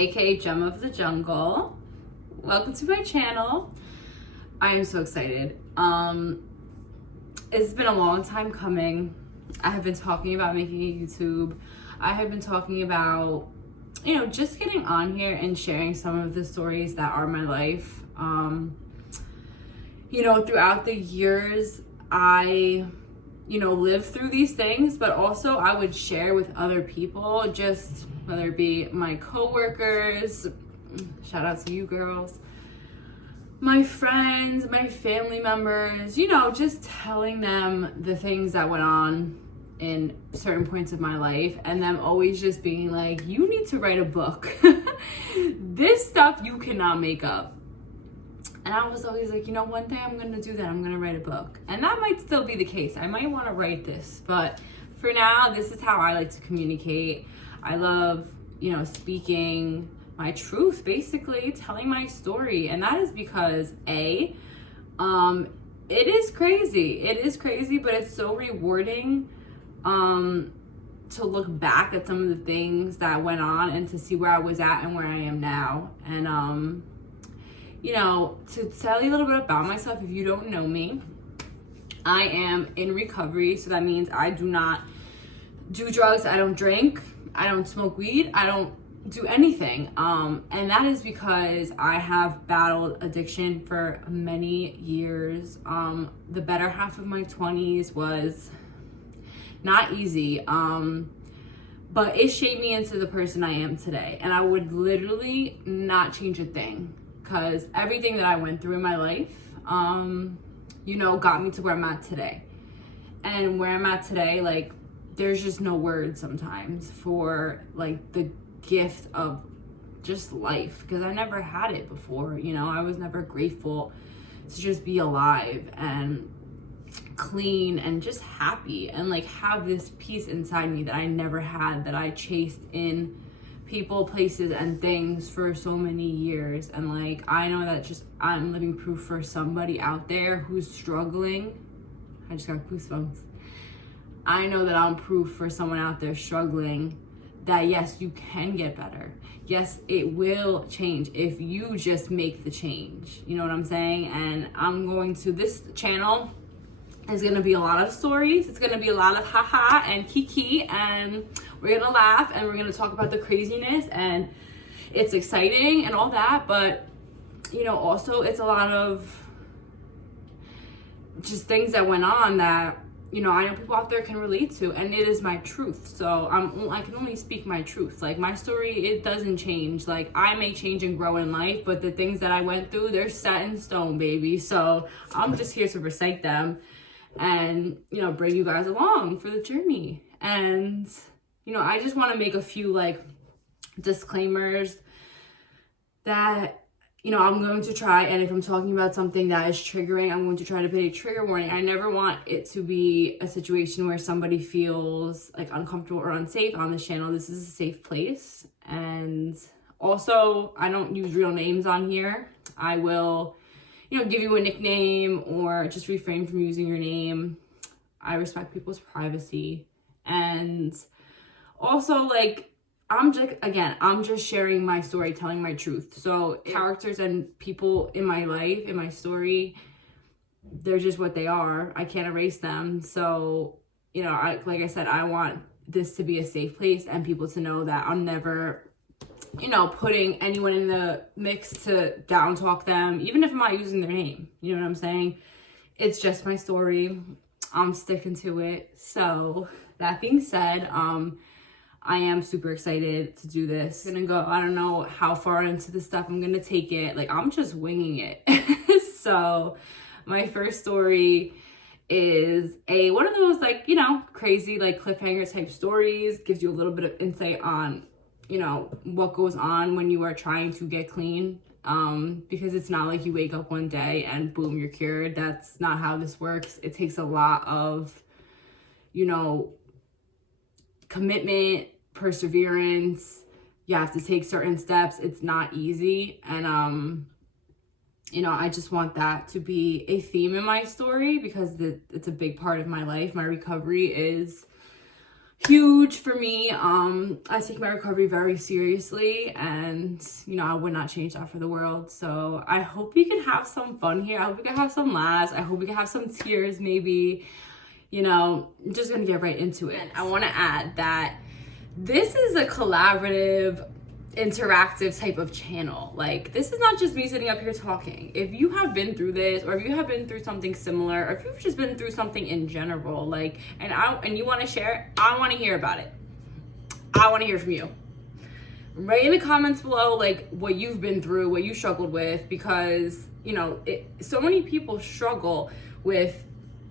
aka Gem of the Jungle. Welcome to my channel. I am so excited. It's been a long time coming. I have been talking about making a YouTube. I have been talking about, just getting on here and sharing some of the stories that are my life. Throughout the years, I live through these things, but also I would share with other people, just whether it be my coworkers, shout out to you girls, my friends, my family members, just telling them the things that went on in certain points of my life, and them always just being like, you need to write a book. This stuff you cannot make up. And I was always like, one day I'm going to do that. I'm going to write a book. And that might still be the case. I might want to write this. But for now, this is how I like to communicate. I love, speaking my truth, basically, telling my story. And that is because, it is crazy. It is crazy, but it's so rewarding to look back at some of the things that went on and to see where I was at and where I am now. And, to tell you a little bit about myself, if you don't know me, I am in recovery. So that means I do not do drugs. I don't drink. I don't smoke weed. I don't do anything. And that is because I have battled addiction for many years. The better half of my 20s was not easy. But it shaped me into the person I am today. And I would literally not change a thing. Because everything that I went through in my life, got me to where I'm at today. And where I'm at today, there's just no words sometimes for, the gift of just life. Because I never had it before, I was never grateful to just be alive and clean and just happy. And, have this peace inside me that I never had, that I chased in people, places, and things for so many years. And I know that I'm living proof for somebody out there who's struggling. I just got goosebumps. I know that I'm proof for someone out there struggling that yes, you can get better. Yes, it will change if you just make the change. You know what I'm saying? And this channel is gonna be a lot of stories. It's gonna be a lot of haha and kiki, and we're gonna laugh and we're gonna talk about the craziness, and it's exciting and all that. But also it's a lot of just things that went on that I know people out there can relate to, and it is my truth. So I can only speak my truth. My story, it doesn't change. I may change and grow in life, but the things that I went through, they're set in stone, baby. So I'm just here to recite them and bring you guys along for the journey. And I just want to make a few disclaimers that I'm going to try, and if I'm talking about something that is triggering, I'm going to try to put a trigger warning. I never want it to be a situation where somebody feels uncomfortable or unsafe on this channel. This is a safe place. And also, I don't use real names on here. I will give you a nickname or just refrain from using your name. I respect people's privacy. And also, I'm just sharing my story, telling my truth. So characters and people in my life, in my story, they're just what they are. I can't erase them. So, like I said, I want this to be a safe place and people to know that I'm never putting anyone in the mix to down talk them, even if I'm not using their name. You know what I'm saying? It's just my story. I'm sticking to it. So that being said, I am super excited to do this. I'm gonna go, I don't know how far into this stuff I'm gonna take it. I'm just winging it. So my first story is one of those crazy cliffhanger type stories. Gives you a little bit of insight on what goes on when you are trying to get clean, because it's not like you wake up one day and boom, you're cured. That's not how this works. It takes a lot of commitment, perseverance. You have to take certain steps. It's not easy. And I just want that to be a theme in my story, because it's a big part of my life. My recovery is huge for me. I take my recovery very seriously, and you know, I would not change that for the world. So I hope we can have some fun here. I hope we can have some laughs. I hope we can have some tears, maybe. You know, I'm just gonna get right into it. I want to add that this is a collaborative, interactive type of channel. Like, this is not just me sitting up here talking. If you have been through this, or if you have been through something similar, or if you've just been through something in general, like, and you want to share, I want to hear about it. I want to hear from you. Write in the comments below, like, what you've been through, what you struggled with, because, you know, so many people struggle with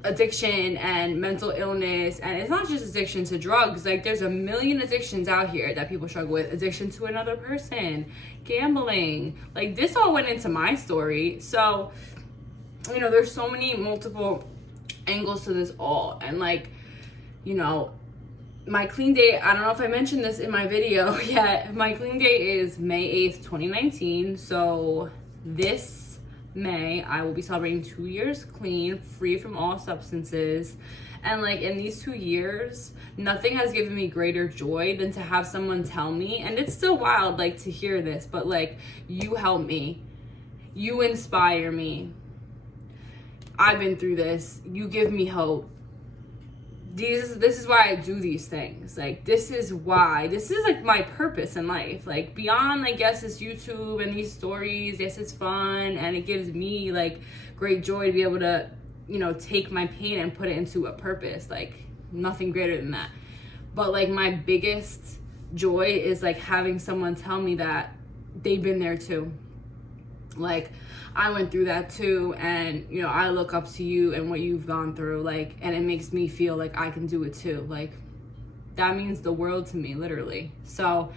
addiction and mental illness, and it's not just addiction to drugs. Like, there's a million addictions out here that people struggle with. Addiction to another person, gambling, like, this all went into my story. So, you know, there's so many multiple angles to this all. And like, you know, my clean date, I don't know if I mentioned this in my video yet, my clean date is May 8th 2019. So this May, I will be celebrating 2 years clean, free from all substances. And like, in these 2 years, nothing has given me greater joy than to have someone tell me, and it's still wild, like, to hear this, but like, you help me, you inspire me, I've been through this, you give me hope. This is why I do these things. Like, this is like my purpose in life. Like, beyond, like, yes, it's YouTube and these stories, yes, it's fun, and it gives me like great joy to be able to, you know, take my pain and put it into a purpose. Like, nothing greater than that. But like, my biggest joy is like having someone tell me that they've been there too. Like, I went through that too, and you know, I look up to you and what you've gone through, like, and it makes me feel like I can do it too. Like, that means the world to me, literally. So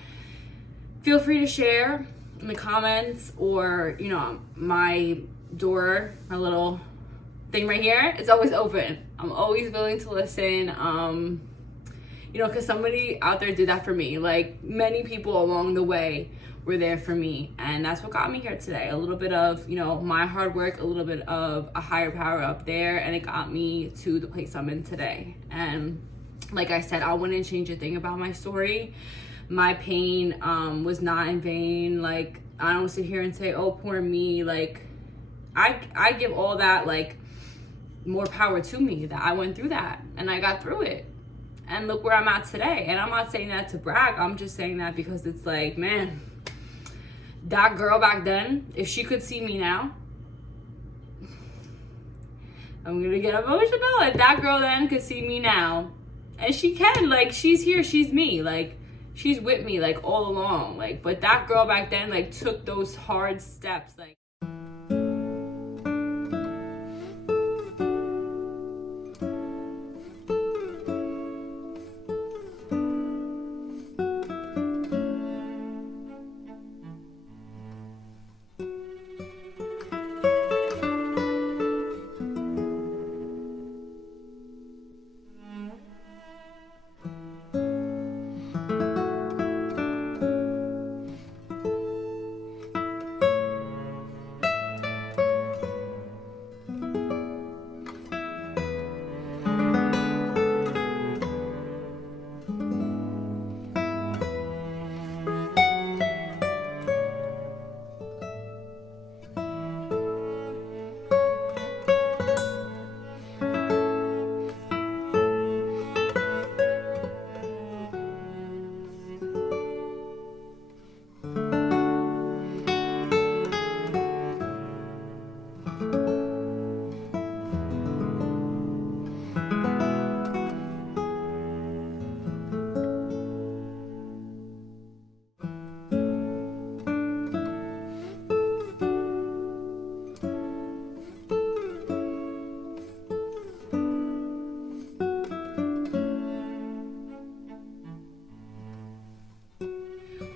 feel free to share in the comments, or, you know, my door, my little thing right here, it's always open. I'm always willing to listen. You know, because somebody out there did that for me. Like, many people along the way were there for me, and that's what got me here today. A little bit of, you know, my hard work, a little bit of a higher power up there, and it got me to the place I'm in today. And like I said, I wouldn't change a thing about my story. My pain was not in vain. Like, I don't sit here and say, oh, poor me. Like, I give all that, like, more power to me, that I went through that and I got through it, and look where I'm at today. And I'm not saying that to brag, I'm just saying that because it's like, man, that girl back then, if she could see me now, I'm gonna get emotional. If that girl then could see me now, and she can, like, she's here, she's me, like, she's with me, like, all along, like, but that girl back then, like, took those hard steps, like.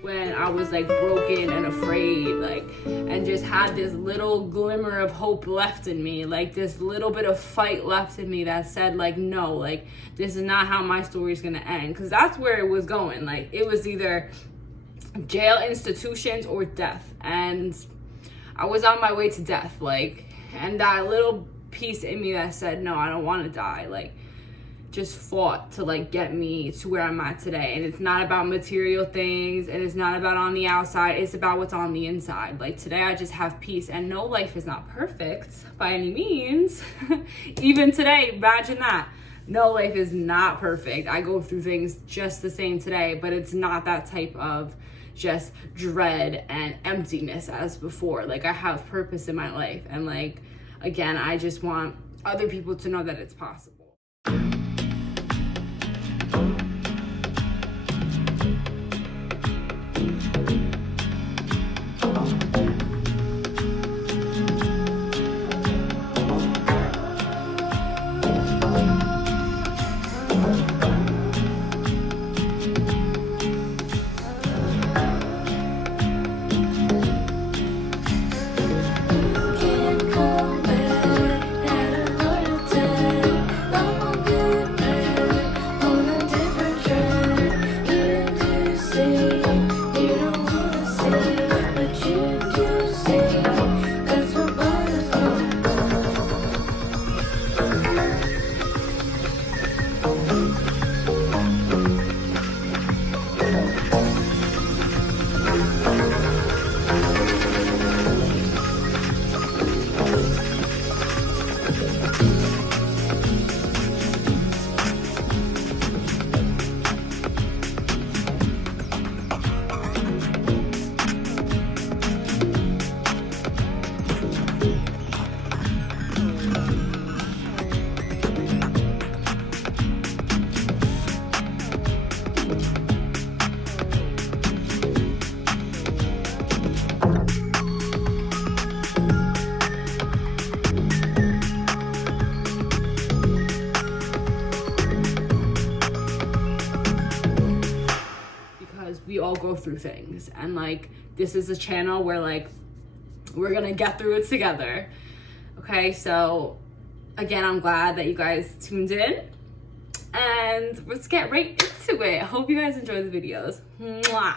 When I was like broken and afraid, like, and just had this little glimmer of hope left in me, like this little bit of fight left in me that said, like, no, like, this is not how my story is gonna end. Because that's where it was going. Like, it was either jail, institutions, or death. And I was on my way to death, like, and that little piece in me that said, no, I don't want to die, like, just fought to like get me to where I'm at today. And it's not about material things, and it's not about on the outside, it's about what's on the inside. Like today I just have peace, and no, life is not perfect by any means. Even today, imagine that. No, life is not perfect. I go through things just the same today, but it's not that type of just dread and emptiness as before. Like I have purpose in my life, and like again, I just want other people to know that it's possible. We all go through things, and like this is a channel where like we're gonna get through it together. Okay, so again, I'm glad that you guys tuned in, and let's get right into it. I hope you guys enjoy the videos. Mwah.